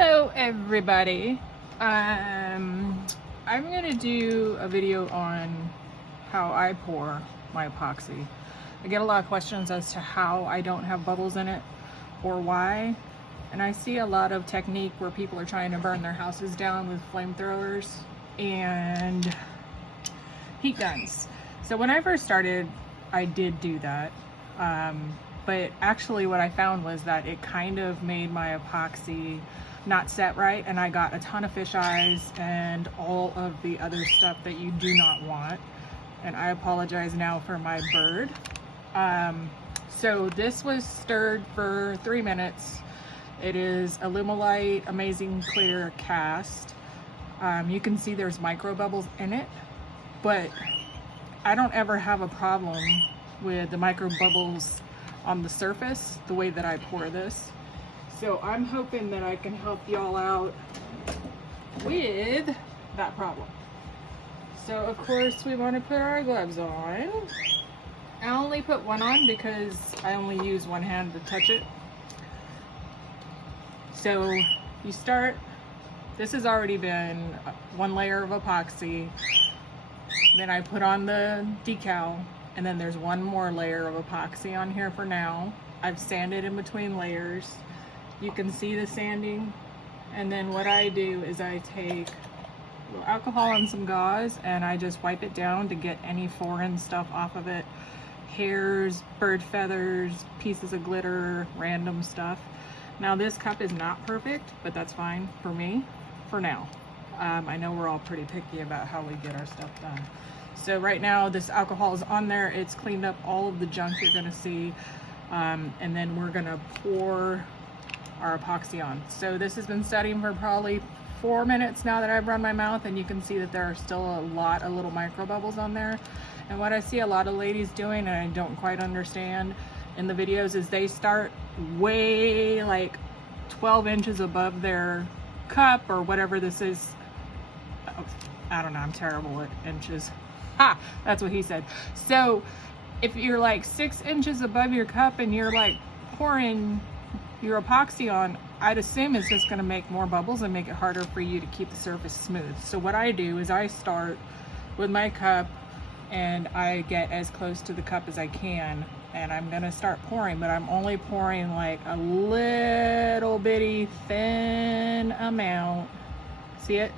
Hello everybody. I'm gonna do a video on how I pour my epoxy. I get a lot of questions as to how I don't have bubbles in it or why, and I see a lot of technique where people are trying to burn their houses down with flamethrowers and heat guns. So when I first started, I did do that, but actually what I found was that it kind of made my epoxy not set right, and I got a ton of fish eyes and all of the other stuff that you do not want. And I apologize now for my bird. So this was stirred for 3 minutes. It is Alumilite Amazing Clear Cast. You can see there's micro bubbles in it, but I don't ever have a problem with the micro bubbles on the surface the way that I pour this. So I'm hoping that I can help y'all out with that problem. So of course we want to put our gloves on. I only put one on because I only use one hand to touch it. So you start, this has already been one layer of epoxy. Then I put on the decal, and then there's one more layer of epoxy on here for now. I've sanded in between layers. You can see the sanding. And then what I do is I take a little alcohol and some gauze, and I just wipe it down to get any foreign stuff off of it. Hairs, bird feathers, pieces of glitter, random stuff. Now this cup is not perfect, but that's fine for me for now. I know we're all pretty picky about how we get our stuff done. So right now this alcohol is on there. It's cleaned up all of the junk you're gonna see. And then we're gonna pour our epoxy on. So this has been setting for probably 4 minutes now that I've run my mouth, and you can see that there are still a lot of little micro bubbles on there. And what I see a lot of ladies doing, and I don't quite understand in the videos, is they start way like 12 inches above their cup or whatever this is. I don't know, I'm terrible at inches. Ha, that's what he said. So if you're like 6 inches above your cup and you're like pouring your epoxy on, I'd assume it's just going to make more bubbles and make it harder for you to keep the surface smooth. So what I do is I start with my cup and I get as close to the cup as I can, and I'm going to start pouring, but I'm only pouring like a little bitty thin amount. See it?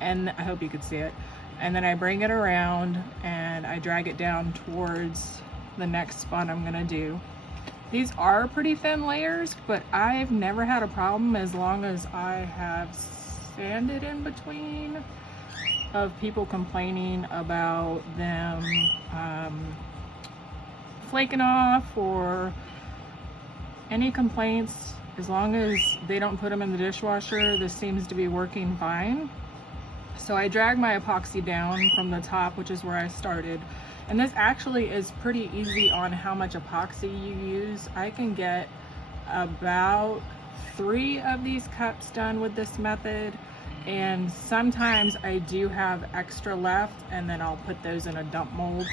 And I hope you could see it. And then I bring it around and I drag it down towards the next spot I'm going to do. These are pretty thin layers, but I've never had a problem as long as I have sanded in between of people complaining about them flaking off or any complaints. As long as they don't put them in the dishwasher, this seems to be working fine. So I drag my epoxy down from the top, which is where I started. And this actually is pretty easy on how much epoxy you use. I can get about 3 of these cups done with this method. And sometimes I do have extra left, and then I'll put those in a dump mold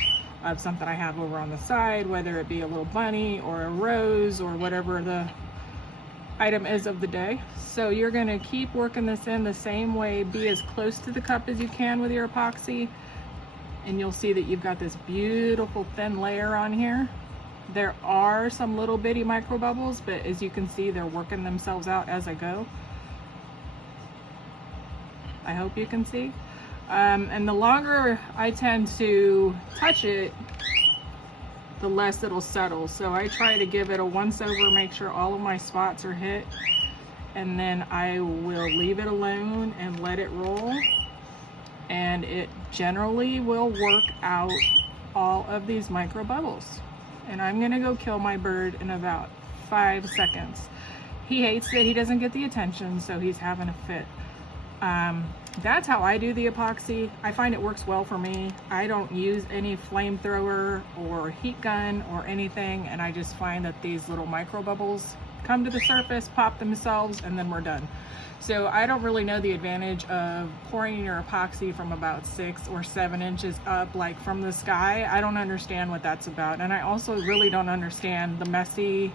of something I have over on the side, whether it be a little bunny or a rose or whatever the item is of the day. So you're gonna keep working this in the same way. Be as close to the cup as you can with your epoxy, and you'll see that you've got this beautiful thin layer on here. There are some little bitty micro bubbles, but as you can see, they're working themselves out as I go. I hope you can see. And the longer I tend to touch it, the less it'll settle. So I try to give it a once over, make sure all of my spots are hit, and then I will leave it alone and let it roll. And it generally will work out all of these micro bubbles. And I'm gonna go kill my bird in about 5 seconds. He hates it, he doesn't get the attention, so he's having a fit. That's how I do the epoxy. I find it works well for me. I don't use any flamethrower or heat gun or anything, and I just find that these little micro bubbles come to the surface, pop themselves, and then we're done. So I don't really know the advantage of pouring your epoxy from about 6 or 7 inches up, like from the sky. I don't understand what that's about. And I also really don't understand the messy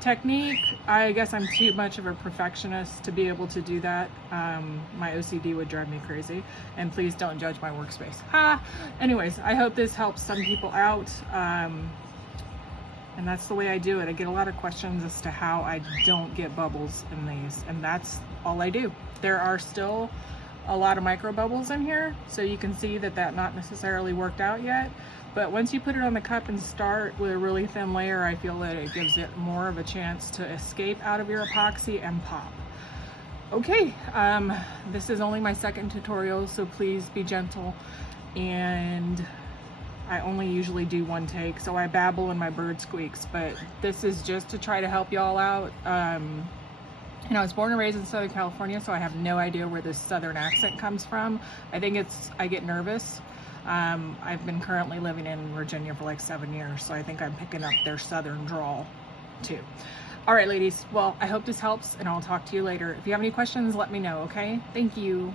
Technique, I guess I'm too much of a perfectionist to be able to do that. My OCD would drive me crazy. And please don't judge my workspace. Ha! Anyways, I hope this helps some people out. And that's the way I do it. I get a lot of questions as to how I don't get bubbles in these, and that's all I do. There are still a lot of micro bubbles in here, so you can see that not necessarily worked out yet. But once you put it on the cup and start with a really thin layer, I feel that it gives it more of a chance to escape out of your epoxy and pop. Okay, this is only my second tutorial, so please be gentle. And I only usually do one take, so I babble and my bird squeaks, but this is just to try to help y'all out. I was born and raised in Southern California, so I have no idea where this Southern accent comes from. I think I get nervous. I've been currently living in Virginia for like 7 years, so I think I'm picking up their Southern drawl too. All right, ladies. Well, I hope this helps, and I'll talk to you later. If you have any questions, let me know, okay? Thank you.